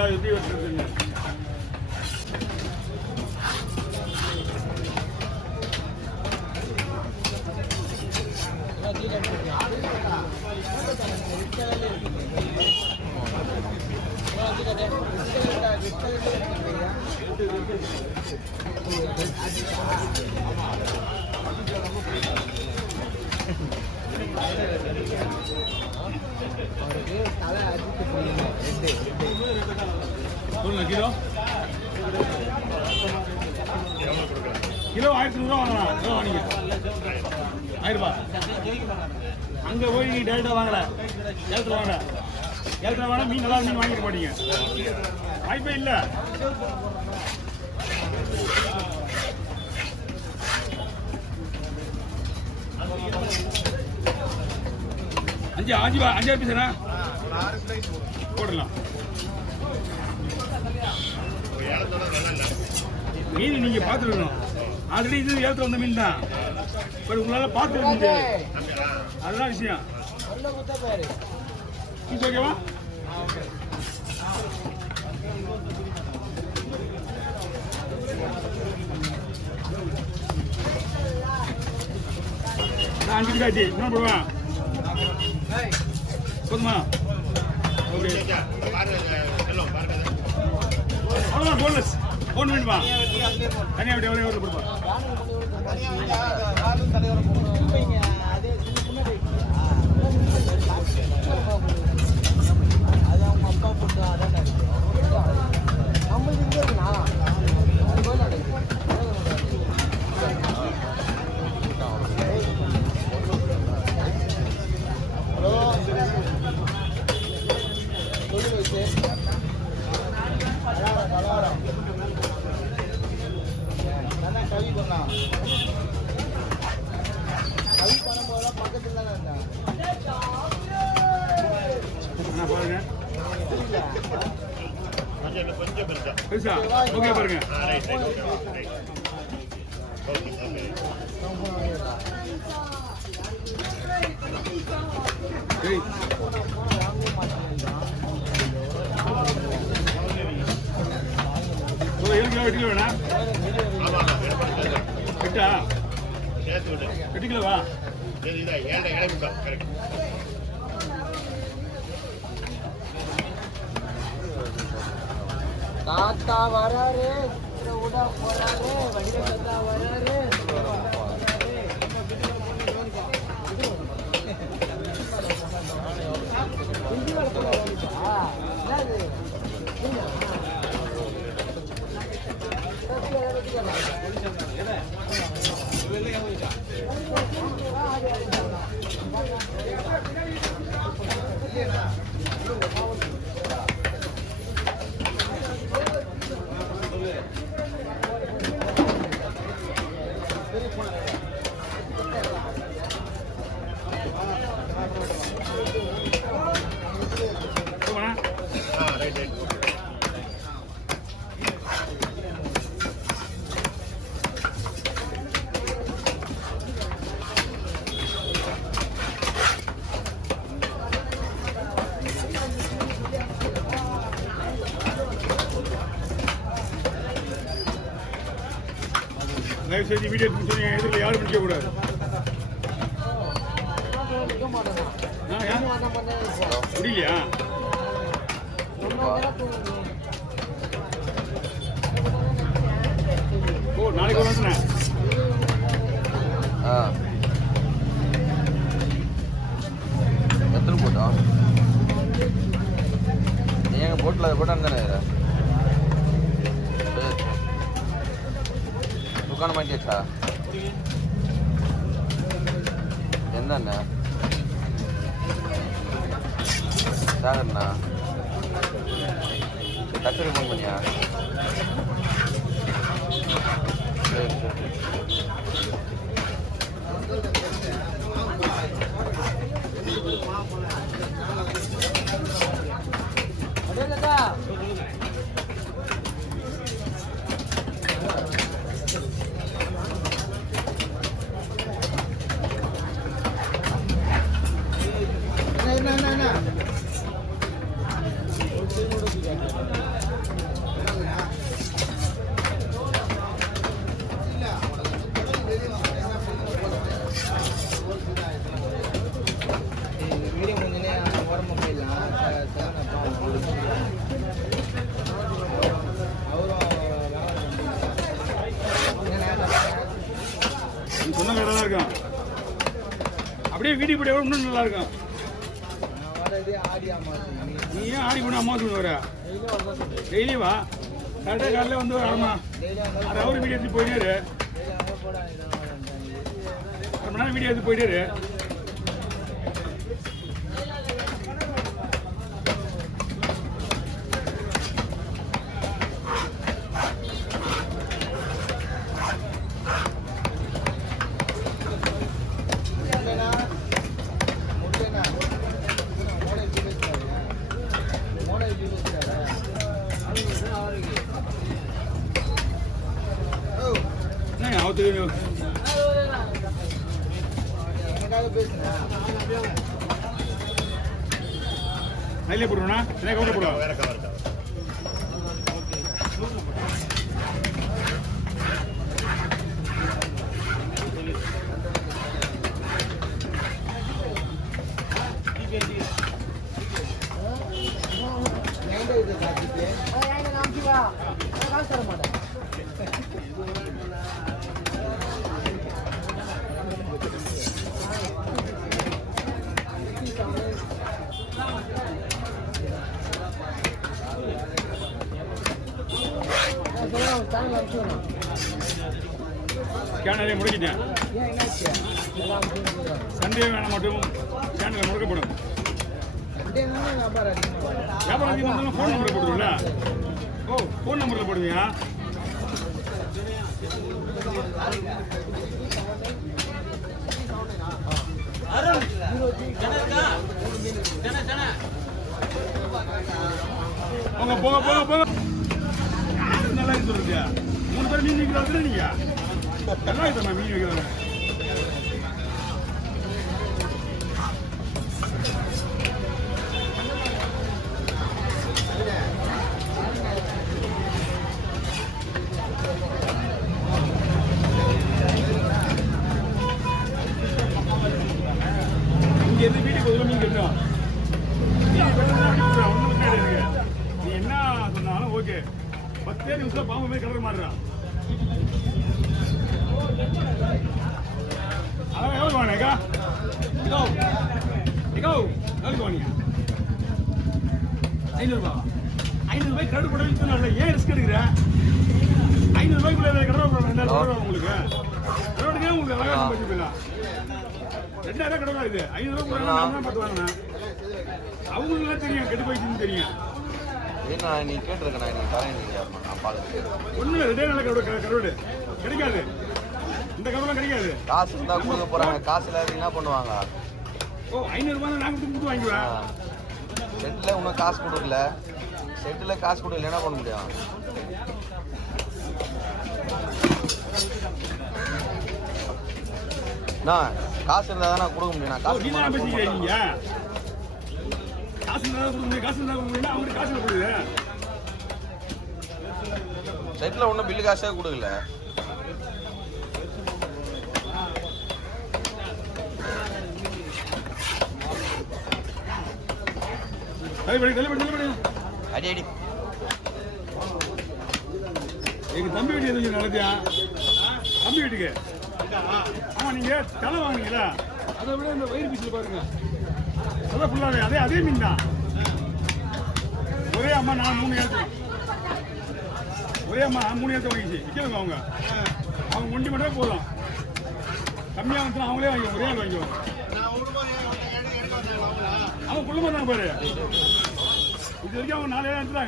எப்படி வச்சுருக்கீங்க? சொல்லுங்க கிலோ கிலோ 1200 வாங்கலாம். கிலோ வாங்கிங்க 1000 ரூபாய். அங்கே போய் நீ டேரெக்டாக வாங்கலை, ஏலத்தில் வாங்க. ஏலத்தில் வாங்க மீன் நல்லா மீன் வாங்கிக்க மாட்டீங்க, வாய்ப்பே இல்லை. அஞ்சாறு பீஸ் போடலாம். மீன் நீங்க பார்த்துருக்கணும். ஆல்ரெடி இது ஏலத்தில் வந்த மீன் தான், பட் உங்களால் பார்த்து முடியாது, அதுதான் விஷயம். ஓகேவா? நான் 5 காய்ச்சி என்ன போடுவேன் போதுமா? ஓகே அவ்வளோதான். போன்லெஸ் ஃபோன் வேணுமா? தனியாக விட்டு எவ்வளோ எவ்வளோ கொடுப்பா? அது அவங்க அப்பா போட்டு அதான் நம்மளுக்கு இங்கே இருக்குண்ணா. கவி பண்ணா கவி பண்ணும்போது பக்கத்துல தான் இருந்தேன். பெருசா ஓகே பாருங்க. கிலோ வேணா 8 கிலோவா? தாத்தா வராரு, உடா போறாரு, வண்டியில தாத்தா வராரு. தயவு செய்து வீடியோ சொன்னீங்க, எதிரில் யாரும் பிடிக்க கூடாது. முடியலையா? ஓ நாளைக்கு வரேன். எத்தனை போட்டோம்? நீ எங்கள் போட்டில் அதை போட்டான்னு தானே துக்கான மாட்டியாச்சா? என்னண்ணா சாகர்ண்ணா கச்சேரி ஃபோன் பண்ணியா? சரி சரி. என்ன வீடியோ போட இன்னும் நல்லா இருக்கும். நீ ஏன் ஆடி பண்ண அம்மா சொல்லி வர? டெய்லி வா. கரெக்டாக காலையில் வந்து வரமா? அது அவரு வீடியோ எடுத்து போயிட்டே இரு. 1 மணி நேரம் வீடியோ எடுத்து போயிட்டே இரு. நைலே போடுவோண்ணா, என்ன கவுண்டர் போடுவோம். வேற கவர் சேனலை முடக்கிட்டேன். சண்டே வேணாம் மட்டும் சேனலை முடக்கப்படும். வியாபாரம் அதிகமாக ஃபோன் நம்பரில் போடுவீங்களா? ஓ, ஃபோன் நம்பரில் போடுவீங்க. போங்க போங்க போங்க போங்க. நல்லா சொல்லுங்க. 3 பேர் மீன் வைக்கிறாங்க. நீங்க நல்லா இருக்கா மீன் வைக்கிறாங்க. இங்க இருந்து வீட்டுக்கு ஒரு மீன் கட்டணும். நீ என்ன சொன்னாலும் ஓகே. 10 நிமிஷம் பாம்பு மாதிரி கடல் மாறுறான். அதான் எவ்வளோ வாங்க எவ்வளோ வாங்க 500 ரூபாய் கடல் போட இல்லை. ஏன் ரிஸ்க் எடுக்கிற? 500 ரூபாய்க்குள்ள கடல் போடுறோம். 2000 ரூபா உங்களுக்கு கடவுளுக்கே உங்களுக்கு அவகாசம் பற்றி போயிடலாம். 2000 கடவுளா இது 500 ரூபாய் தான் பார்த்து வாங்கினேன். அவங்களுக்குலாம் தெரியும் கெட்டு போயிடுச்சுன்னு தெரியும். நீ கேட்டிருக்கேன் ஒண்ணு 2 நல்ல கடவுள் கிடைக்காது. இந்த கடவுள் கிடைக்காது. காசு இருந்தா கொடுக்க போறாங்க. காசு இல்லாத என்ன பண்ணுவாங்க? ஓ 500 ரூபாய் நான் கொடுத்து வாங்கிக்குவேன். செட்டில் இன்னும் காசு கொடுக்கல. செட்டில் காசு கொடுக்கல என்ன பண்ண முடியும்? காசு இருந்தா தான் நான் கொடுக்க முடியும். நான் காசு பேசிக்கிறீங்க. காசு இருந்தா கொடுக்க முடியும். காசு இருந்தா கொடுக்க முடியும். அவங்களுக்கு காசு கொடுக்குது. செட்டில் ஒன்றும் பில்லு காசே கொடுக்கல. அடி அடி எங்க தம்பி வீட்டு எதுவும் நடத்தியா? தம்பி வீட்டுக்கு ஆமா நீங்க தலை வாங்கினீங்களா? அதை விட இந்த வயிறு பீச்சில் பாருங்க. அதான் ஃபுல்லாவே அதே மீன் தான். ஒரே அம்மா நான் 3 ஏழு ஒரே அம்மா 3 ஏழு வாங்கிச்சு விற்கிறவங்க. அவங்க ஒண்டி மட்டும் போதும். கம்மியாக வந்துச்சுன்னா அவங்களே வாங்கி ஒரே ஆள் வாங்கிக்குவாங்க. அவன் குடும்பம் தான் பாரு. இது வரைக்கும் அவங்க 4 ஏழு எடுத்துட்டாங்க.